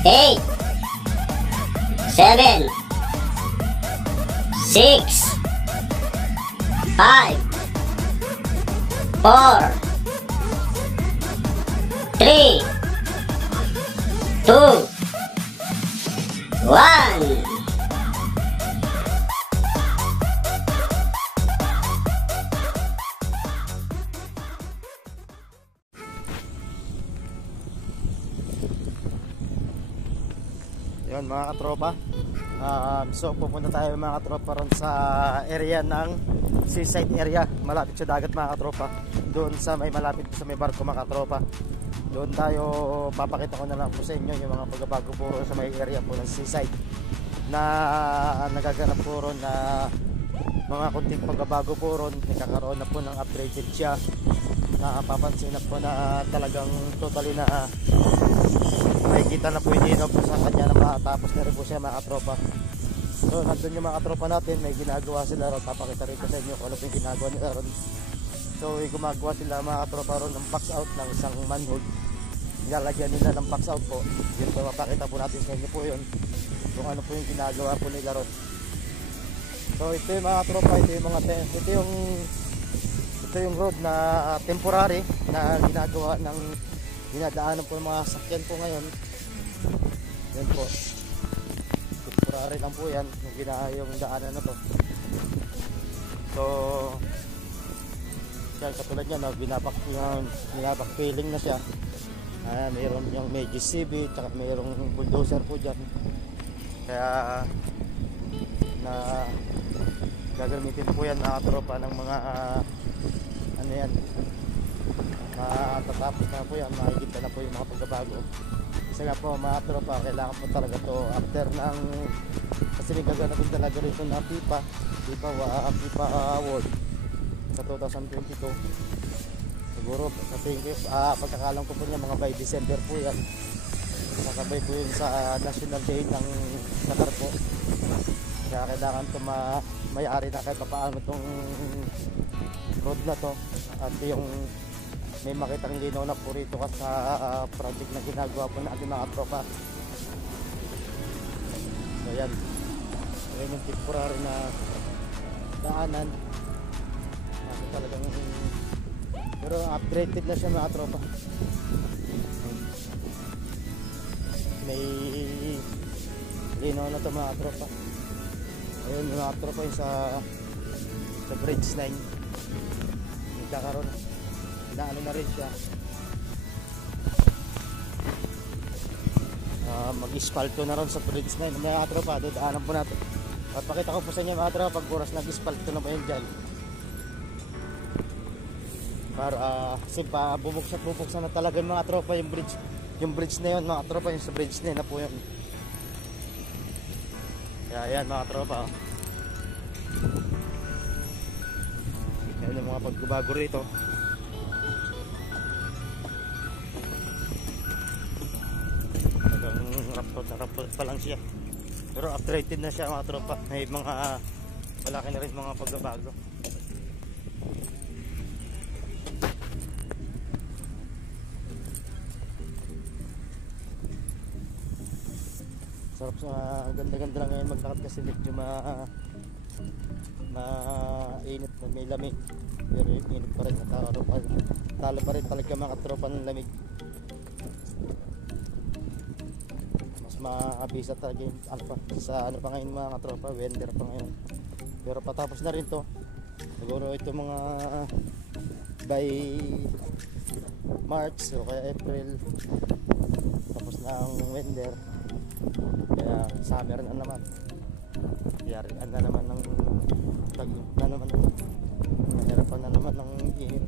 8, 7, 6, 5, 4, 3, 2, 1. Yun mga katropa, so pupunta tayo mga katropa ron sa area ng seaside area, malapit sa dagat mga katropa. Doon sa may malapit sa may barko mga katropa. Doon tayo, papakita ko na lang po sa inyo yung mga pagbabago po sa may area po ng seaside na nagaganap po ron, na mga kunting pagbabago po ron. Nagkakaroon na po ng upgraded siya, napapansin na po na talagang totally na may kita na po yung linaw po sa kanya, na matapos na rin po siya mga katropa. So nandun yung mga katropa natin, may ginagawa sila ron. Papakita rin ko sa inyo kung ano po yung ginagawa nila ron. So gumagawa sila mga katropa ron ng box out ng isang manhole. Nilalagyan nila ng box out po. Yun po, mapakita po natin sa inyo po yun kung ano po yung ginagawa po nila ron. So ito yung mga katropa, ito yung road na temporary na ginagawa ng dinadaanan po ng mga sakyan po ngayon. Yan po, temporary lang po yan yung daanan na to. So yan, katulad yan, binabak filling na siya. Mayroon yung may GCB, tsaka mayroong bulldozer po dyan. Kaya na gagamitin po yan mga tropa ng mga ano yan, matatapos na po yan, makikita na po yung mga pagbabago. Kasi nga po mga tropa, kailangan po talaga to after ng, kasi may gaganapin talaga rito na FIFA World sa 2022. Siguro pagkakalam ko po niya mga by December po yan, nakabay po yun sa National Day ng Qatar po. Kaya kailangan ito may-ari na kahit paano itong road na to, at yung may makitang linaw na po rito sa project na ginagawa po natin mga tropa. So yan, yun yung temporary na daanan. Kasi talagang, pero upgraded na siya mga tropa. May linaw na ito mga tropa. Ayun mga tropa, yung sa bridge 9 nagkakaroon na ano na rin siya, mag-ispalto na rin sa bridge 9 mga tropa. Daanan po natin at pakita ko po sa inyo mga tropa pag oras nag-ispalto na ba yun dyan, para bubuksan na talaga mga tropa yung bridge na yun mga tropa, yung sa bridge na po yun. Kaya yan mga tropa, yan yung mga pagbabago rito. Talagang rapot pa lang siya, pero upgraded na siya mga tropa. May mga malaki na rin mga pagbabago. Sarap sa ganda-ganda lang ngayon maglakad kasi medyo mainit, may lamig, pero init pa rin, talo pa rin talaga mga tropa ng lamig. Mas maabisa talaga yung ano pa ngayon mga tropa, winter pa ngayon. Pero patapos na rin to, siguro ito mga by March o kaya April, tapos na ang winter. Kaya summer na naman, yarian na naman ng tag-init na naman, mahirapan na naman ng init.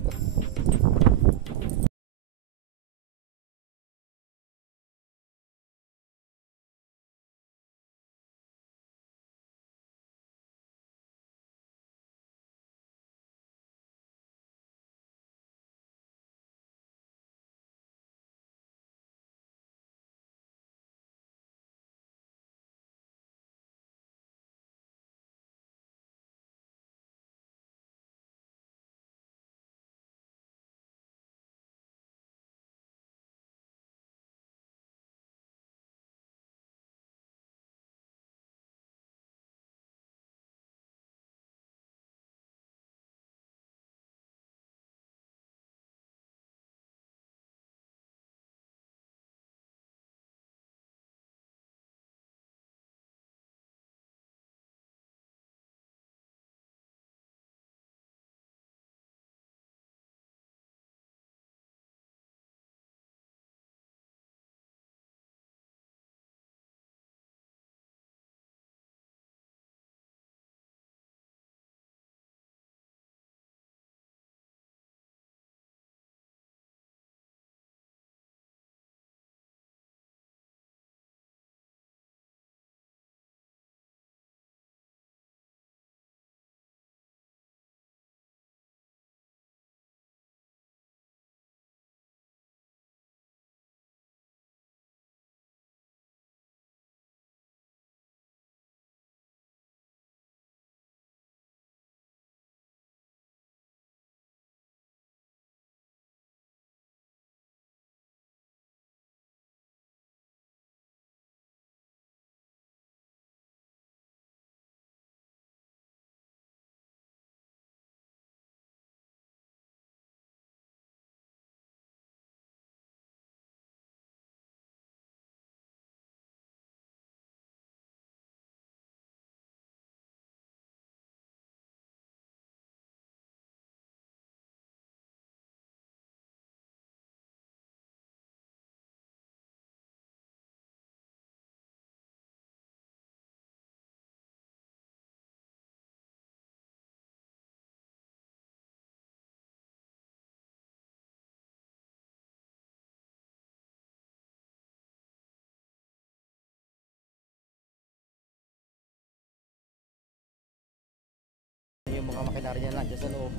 mga makinarya na dyan sa loob.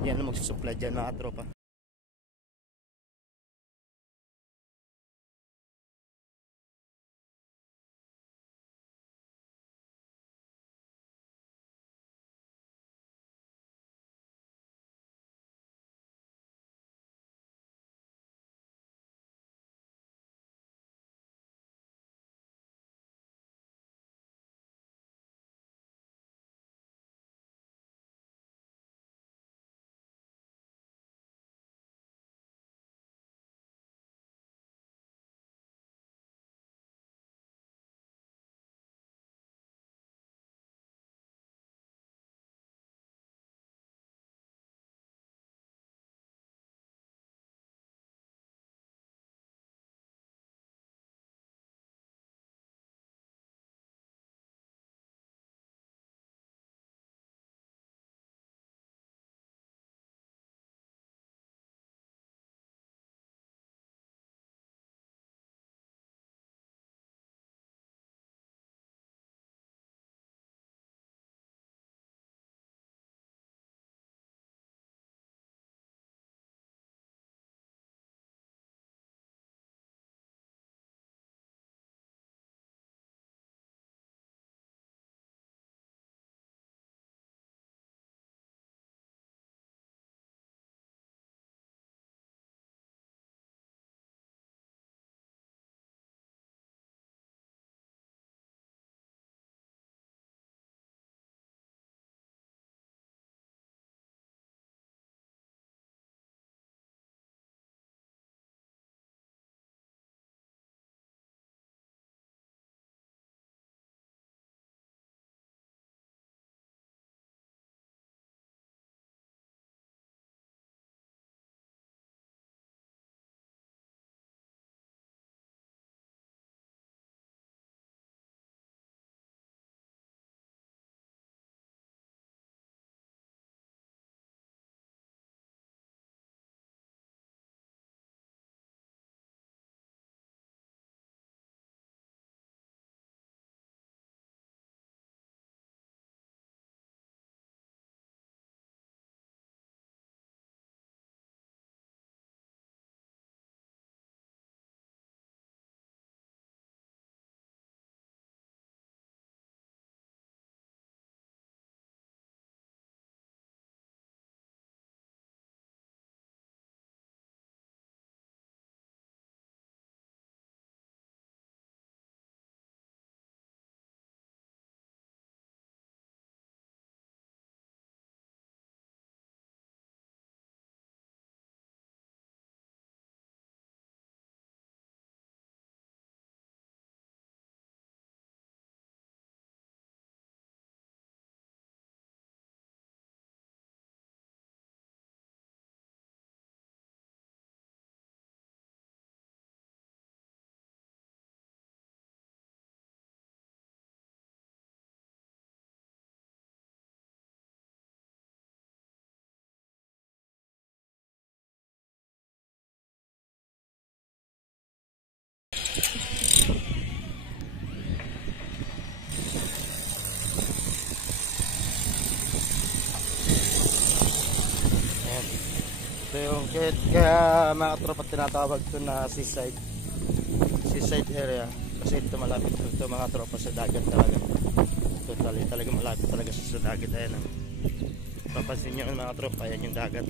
Yan ang magsusupply dyan mga tropa. Ito yung kaya mga tropa tinatawag ito na seaside area kasi ito malapit ito mga tropa sa dagat talaga. Totally talaga malapit talaga sa dagat. Ayan ang papansin nyo mga tropa, ayan yung dagat.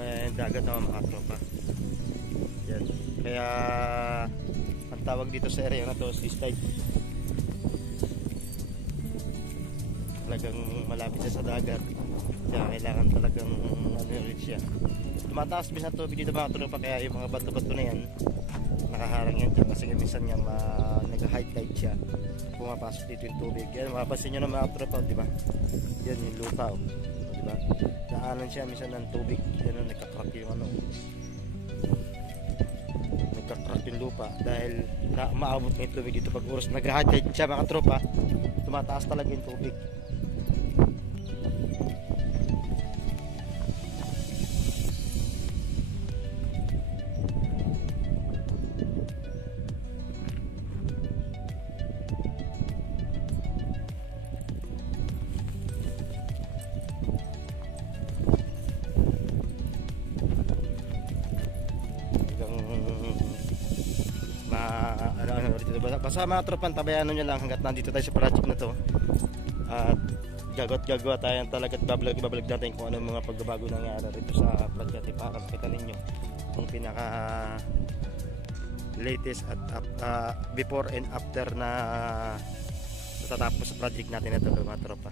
Ayan yung dagat naman mga tropa. Yan. Kaya ang tawag dito sa area na to seaside. Talagang malapit siya sa dagat, kaya kailangan talagang ano siya. Tumataas minsan tubig dito mga tropa, kaya yung mga bato-bato na yan nakaharang yan dyan kasi minsan yan nag-high tide siya, pumapasok dito yung tubig. Yan mapapansin nyo na mga tropa, di ba? Yan yung lupa, di ba? Daanan siya minsan ng tubig, yan nagka-crack yung ano, nagka-crack yung lupa dahil maabot na yung tubig dito pag oras nag-high tide siya mga tropa, tumataas talaga yung tubig. Basta mga tropa, tabayanan nyo lang hanggat nandito tayo sa project na to. At gagawa tayo talaga at babalag natin kung ano yung mga pagbabago nangyari rito sa project para makita ninyo kung pinaka latest at before and after na natatapos sa project natin ito mga tropa.